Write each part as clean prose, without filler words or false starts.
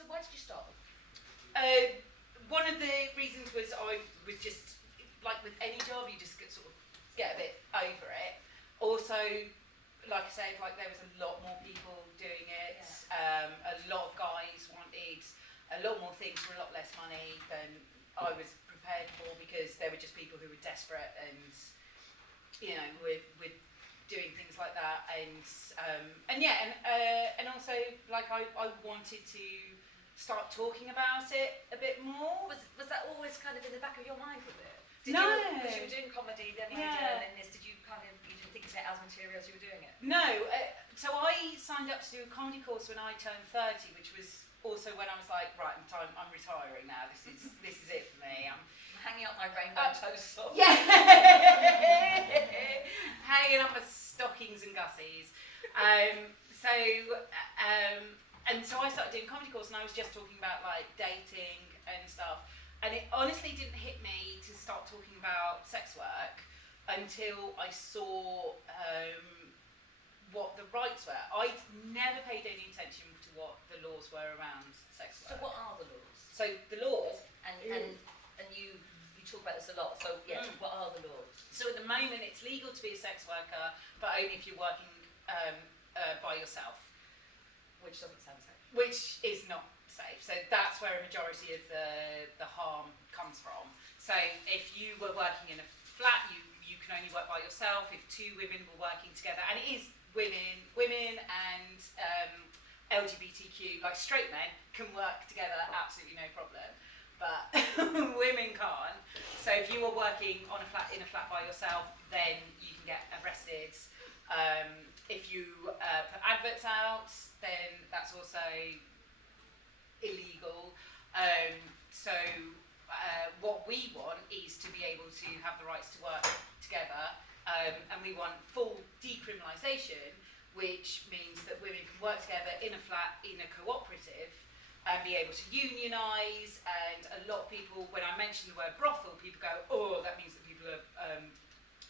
So why did you stop? One of the reasons was I was just, like with any job, you just get a bit over it. Also, like I said, like there was a lot more people doing it. Yeah. A lot of guys wanted a lot more things for a lot less money than I was prepared for, because there were just people who were desperate and, you know, were doing things like that. And also, like I wanted to start talking about it a bit more. Was that always kind of in the back of your mind with it? No. Because you were doing comedy, then major, and this, you didn't think of it as material as you were doing it? No. So I signed up to do a comedy course when I turned 30, which was also when I was like, right, I'm retiring now. This is it for me. I'm hanging up my rainbow toast socks. Yeah. Hanging up my stockings and gussies. So I started doing a comedy course, and I was just talking about like dating and stuff. And it honestly didn't hit me to start talking about sex work until I saw what the rights were. I'd never paid any attention to what the laws were around sex work. So what are the laws? So the laws, and you talk about this a lot. So what are the laws? So at the moment, it's legal to be a sex worker, but only if you're working by yourself. Which doesn't sound safe. Which is not safe. So that's where a majority of the harm comes from. So if you were working in a flat, you can only work by yourself. If two women were working together, and it is women and LGBTQ, like straight men can work together, absolutely no problem. But women can't. So if you were working in a flat by yourself, then you can get arrested. If you put adverts out, then that's also illegal. What we want is to be able to have the rights to work together, and we want full decriminalisation, which means that women can work together in a flat, in a cooperative, and be able to unionise. And a lot of people, when I mention the word brothel, people go, oh, that means that people are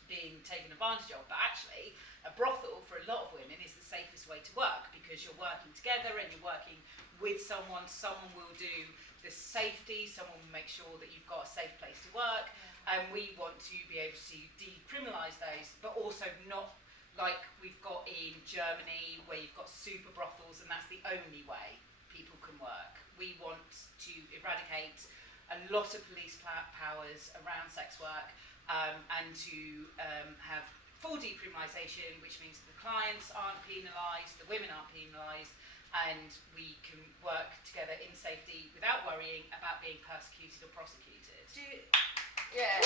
being taken advantage of. But actually, a brothel for a lot of women is the safest way to work, because you're working together and you're working with someone. Someone will do the safety, someone will make sure that you've got a safe place to work. And we want to be able to decriminalise those, but also not like we've got in Germany, where you've got super brothels and that's the only way people can work. We want to eradicate a lot of police powers around sex work, and to have full decriminalisation, which means the clients aren't penalised, the women aren't penalised, and we can work together in safety without worrying about being persecuted or prosecuted. I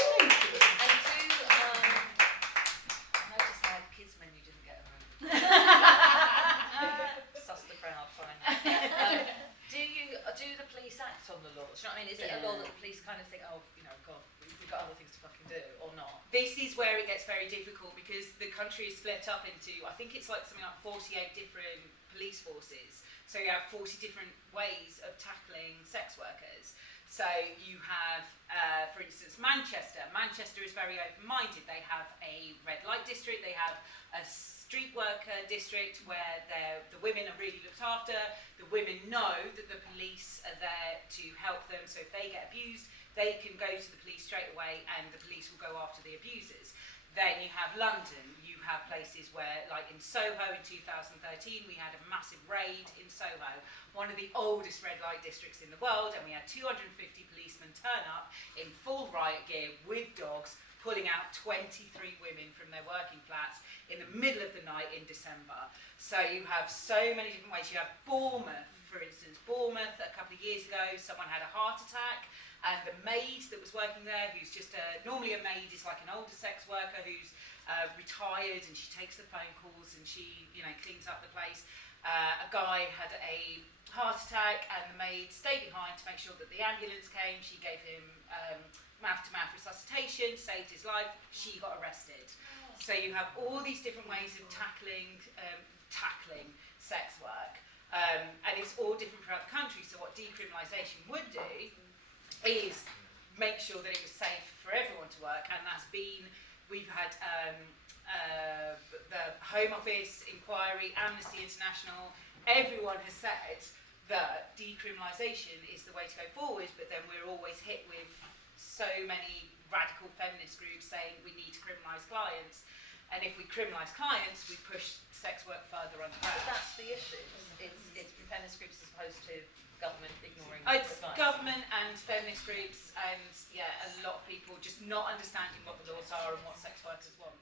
noticed I had kids menu didn't get around. Suss the crowd, fine. Do the police act on the laws? Do you know what I mean? Is it a law that the police kind of think, oh, you know, God, we've got other things to fucking do, or not? This is where it gets very difficult, because the country is split up into, I think it's like something like 48 different police forces. So you have 40 different ways of tackling sex workers. So you have, for instance, Manchester. Manchester is very open-minded. They have a red light district, they have a street worker district where the women are really looked after. The women know that the police are there to help them, so if they get abused, they can go to the police straight away and the police will go after the abusers. Then you have London. You have places where, like in Soho in 2013, we had a massive raid in Soho, one of the oldest red light districts in the world, and we had 250 policemen turn up in full riot gear with dogs, pulling out 23 women from their working flats in the middle of the night in December. So you have so many different ways. You have Bournemouth, for instance. Bournemouth, a couple of years ago, someone had a heart attack, and the maid that was working there, who's just normally a maid is like an older sex worker who's retired, and she takes the phone calls and she, you know, cleans up the place. A guy had a heart attack, and the maid stayed behind to make sure that the ambulance came. She gave him mouth-to-mouth resuscitation, saved his life. She got arrested. So you have all these different ways of tackling sex work, and it's all different throughout the country. So what decriminalisation would do is make sure that it was safe for everyone to work, and that's been, we've had the Home Office inquiry, Amnesty International, everyone has said that decriminalisation is the way to go forward, but then we're always hit with so many radical feminist groups saying we need to criminalise clients, and if we criminalise clients, we push sex work further underground. But that's the issue. It's from feminist groups as opposed to government ignoring It's advice. government and feminist groups, and a lot of people just not understanding what the laws are and what sex workers want.